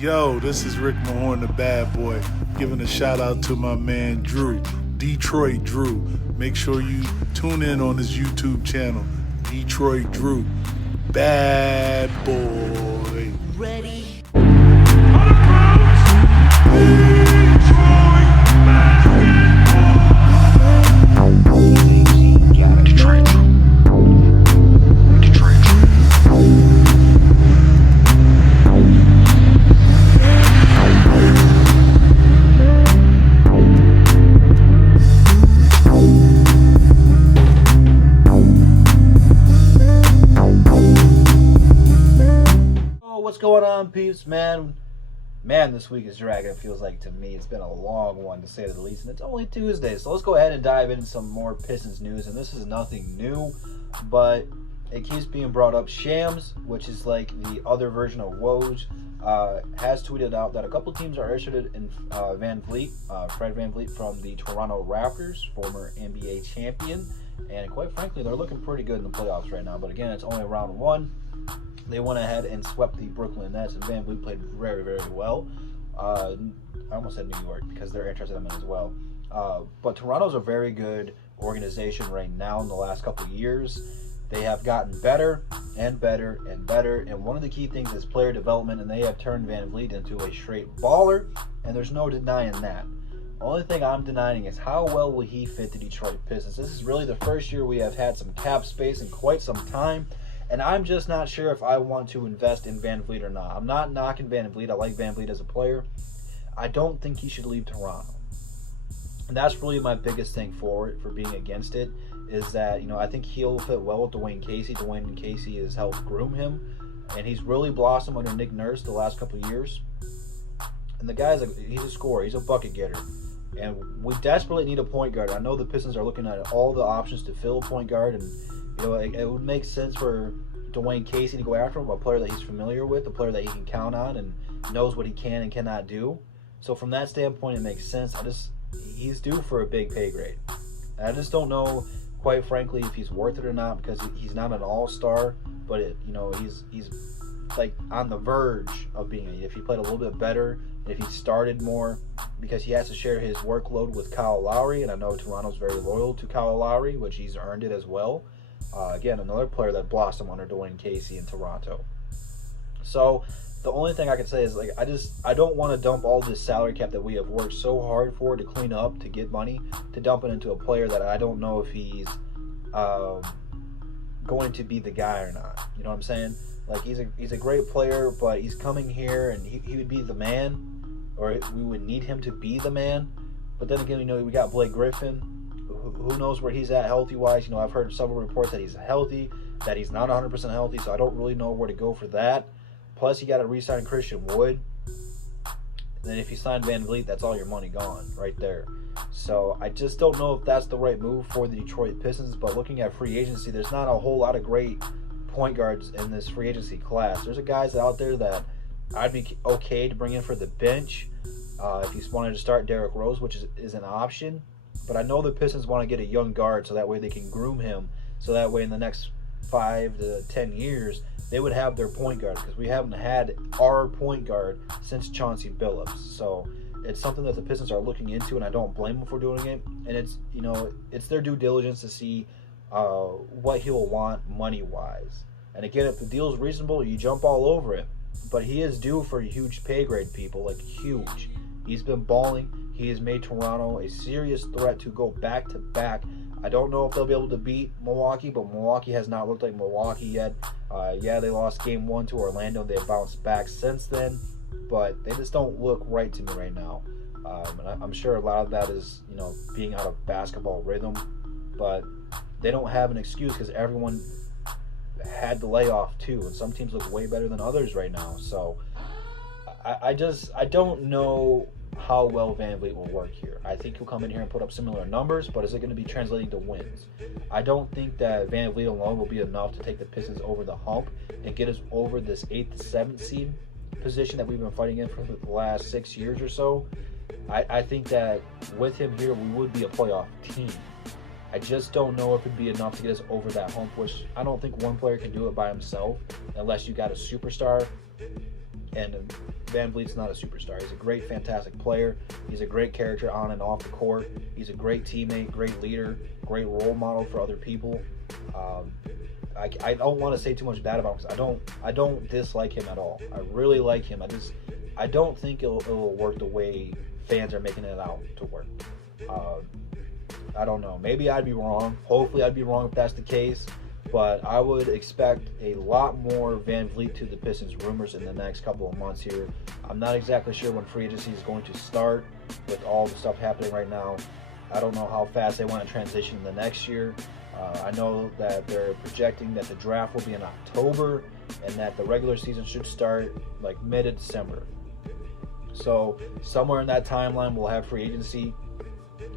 Yo, this is Rick Mahorn, the bad boy, giving a shout out to my man Drew, Detroit Drew. Make sure you tune in on his YouTube channel, Detroit Drew. Bad boy. Ready. What's going on, peeps? Man, this week is dragging. It feels like to me it's been a long one, to say the least, and it's only Tuesday. So let's go ahead and dive into some more Pistons news. And this is nothing new, but it keeps being brought up. Shams, which is like the other version of Woj, has tweeted out that a couple teams are interested in VanVleet, Fred VanVleet from the Toronto Raptors, former NBA champion. And quite frankly, they're looking pretty good in the playoffs right now. But again, it's only round one. They went ahead and swept the Brooklyn Nets, and VanVleet played very, very well. I almost said New York because they're interested in him as well. But Toronto's a very good organization right now in the last couple of years. They have gotten better and better and better, and one of the key things is player development, and they have turned VanVleet into a straight baller, and there's no denying that. Only thing I'm denying is how well will he fit the Detroit Pistons. This is really the first year we have had some cap space in quite some time. And I'm just not sure if I want to invest in VanVleet or not. I'm not knocking VanVleet. I like VanVleet as a player. I don't think he should leave Toronto. And that's really my biggest thing for being against it, is that, I think he'll fit well with Dwayne Casey. Dwayne Casey has helped groom him, and he's really blossomed under Nick Nurse the last couple of years. And the guy's he's a scorer. He's a bucket getter. And we desperately need a point guard. I know the Pistons are looking at all the options to fill a point guard, and it would make sense for Dwayne Casey to go after him, a player that he's familiar with, a player that he can count on and knows what he can and cannot do. So from that standpoint, it makes sense. He's due for a big pay grade. And I just don't know, quite frankly, if he's worth it or not, because he's not an all-star, but he's like on the verge of being. If he played a little bit better, if he started more, because he has to share his workload with Kyle Lowry, and I know Toronto's very loyal to Kyle Lowry, which he's earned it as well. Again, another player that blossomed under Dwayne Casey in Toronto. So the only thing I can say is, I don't want to dump all this salary cap that we have worked so hard for to clean up, to get money, to dump it into a player that I don't know if he's going to be the guy or not. You know what I'm saying? Like, he's a great player, but he's coming here and he would be the man, or we would need him to be the man. But then again, we got Blake Griffin. Who knows where he's at healthy-wise? I've heard several reports that he's healthy, that he's not 100% healthy, so I don't really know where to go for that. Plus, you got to re-sign Christian Wood. And then if you sign VanVleet, that's all your money gone right there. So I just don't know if that's the right move for the Detroit Pistons. But looking at free agency, there's not a whole lot of great point guards in this free agency class. There's guys out there that I'd be okay to bring in for the bench. If you wanted to start Derrick Rose, which is an option. But I know the Pistons want to get a young guard so that way they can groom him. So that way in the next 5 to 10 years, they would have their point guard. Because we haven't had our point guard since Chauncey Billups. So it's something that the Pistons are looking into, and I don't blame them for doing it. And it's their due diligence to see what he'll want money-wise. And again, if the deal is reasonable, you jump all over it. But he is due for a huge pay grade, people. Like, huge. He's been balling. He has made Toronto a serious threat to go back-to-back. I don't know if they'll be able to beat Milwaukee, but Milwaukee has not looked like Milwaukee yet. They lost Game 1 to Orlando. They've bounced back since then, but they just don't look right to me right now. And I'm sure a lot of that is, being out of basketball rhythm, but they don't have an excuse because everyone had the layoff too, and some teams look way better than others right now. So I don't know how well VanVleet will work here. I think he'll come in here and put up similar numbers, but is it going to be translating to wins? I don't think that VanVleet alone will be enough to take the Pistons over the hump and get us over this 8th to 7th seed position that we've been fighting in for the last 6 years or so. I think that with him here, we would be a playoff team. I just don't know if it'd be enough to get us over that hump, which I don't think one player can do it by himself unless you got a superstar. And VanVleet's not a superstar. He's a great, fantastic player. He's a great character on and off the court. He's a great teammate, great leader, great role model for other people. I don't want to say too much bad about him because I don't dislike him at all. I really like him. I don't think it'll work the way fans are making it out to work. I don't know. Maybe I'd be wrong. Hopefully I'd be wrong if that's the case. But I would expect a lot more VanVleet to the Pistons rumors in the next couple of months here. I'm not exactly sure when free agency is going to start with all the stuff happening right now. I don't know how fast they want to transition in the next year. I know that they're projecting that the draft will be in October and that the regular season should start like mid-December. So somewhere in that timeline we'll have free agency.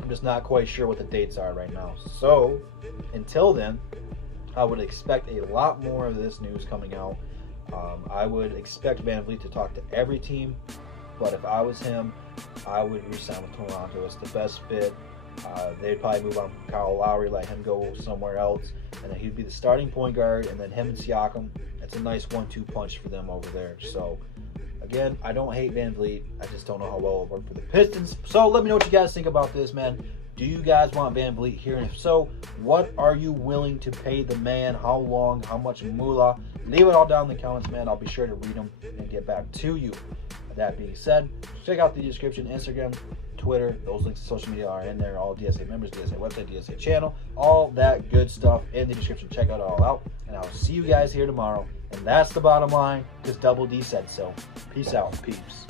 I'm just not quite sure what the dates are right now. So until then, I would expect a lot more of this news coming out. I would expect VanVleet to talk to every team, but if I was him, I would re-sign with Toronto. It's the best fit. They'd probably move on from Kyle Lowry, let him go somewhere else, and then he'd be the starting point guard, and then him and Siakam. It's a nice 1-2 punch for them over there. So, again, I don't hate VanVleet. I just don't know how well it'll work for the Pistons. So let me know what you guys think about this, man. Do you guys want VanVleet here? And if so, what are you willing to pay the man? How long? How much moolah? Leave it all down in the comments, man. I'll be sure to read them and get back to you. That being said, check out the description, Instagram, Twitter. Those links to social media are in there. All DSA members, DSA website, DSA channel, all that good stuff in the description. Check it all out. And I'll see you guys here tomorrow. And that's the bottom line, because Double D said so. Peace out, peeps.